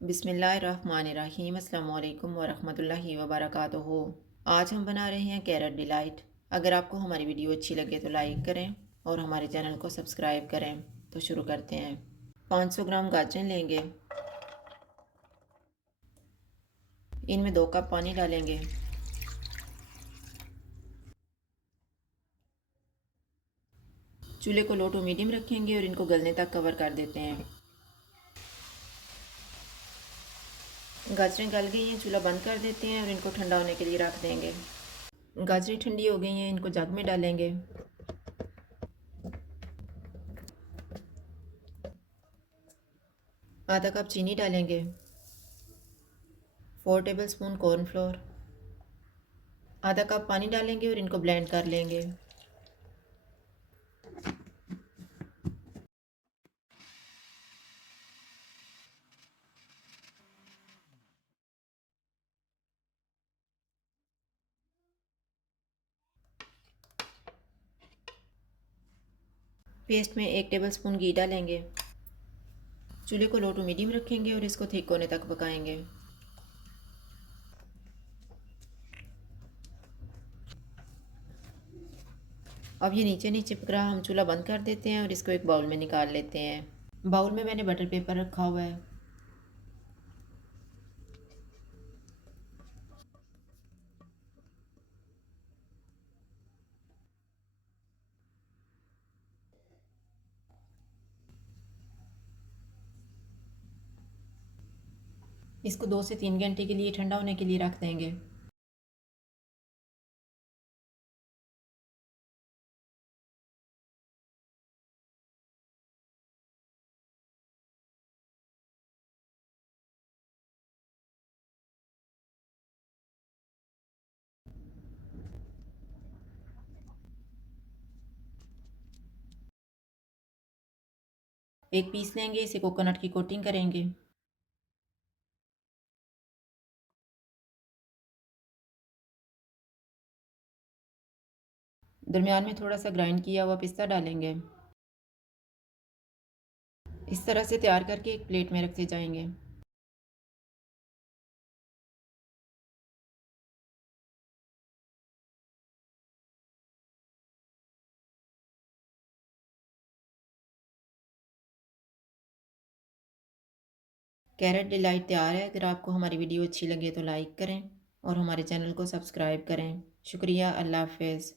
बिस्मिल्लाहिर्रहमानिर्रहीम अस्सलाम वालेकुम वरहमतुल्लाहि वबरकातुहू। आज हम बना रहे हैं कैरेट डिलाइट। अगर आपको हमारी वीडियो अच्छी लगे तो लाइक करें और हमारे चैनल को सब्सक्राइब करें। तो शुरू करते हैं। 500 ग्राम गाजर लेंगे, इनमें 2 कप पानी डालेंगे। चूल्हे को लो टू मीडियम रखेंगे और इनको गलने तक कवर कर देते हैं। गाजरें गल गई हैं, चूल्हा बंद कर देते हैं और इनको ठंडा होने के लिए रख देंगे। गाजरें ठंडी हो गई हैं, इनको जग में डालेंगे। आधा कप चीनी डालेंगे, 4 टेबलस्पून कॉर्नफ्लोर, आधा कप पानी डालेंगे और इनको ब्लेंड कर लेंगे। पेस्ट में 1 टेबलस्पून घी डालेंगे। चूल्हे को लो टू मीडियम रखेंगे और इसको थिक होने तक पकाएंगे। अब ये नीचे नीचे पक रहा, हम चूल्हा बंद कर देते हैं और इसको एक बाउल में निकाल लेते हैं। बाउल में मैंने बटर पेपर रखा हुआ है। इसको 2 से 3 घंटे के लिए ठंडा होने के लिए रख देंगे। एक पीस लेंगे, इसे कोकोनट की कोटिंग करेंगे। दरमियान में थोड़ा सा ग्राइंड किया हुआ पिस्ता डालेंगे। इस तरह से तैयार करके एक प्लेट में रखते जाएंगे। कैरेट डिलाइट तैयार है। अगर आपको हमारी वीडियो अच्छी लगे तो लाइक करें और हमारे चैनल को सब्सक्राइब करें। शुक्रिया। अल्लाह हाफ़िज़।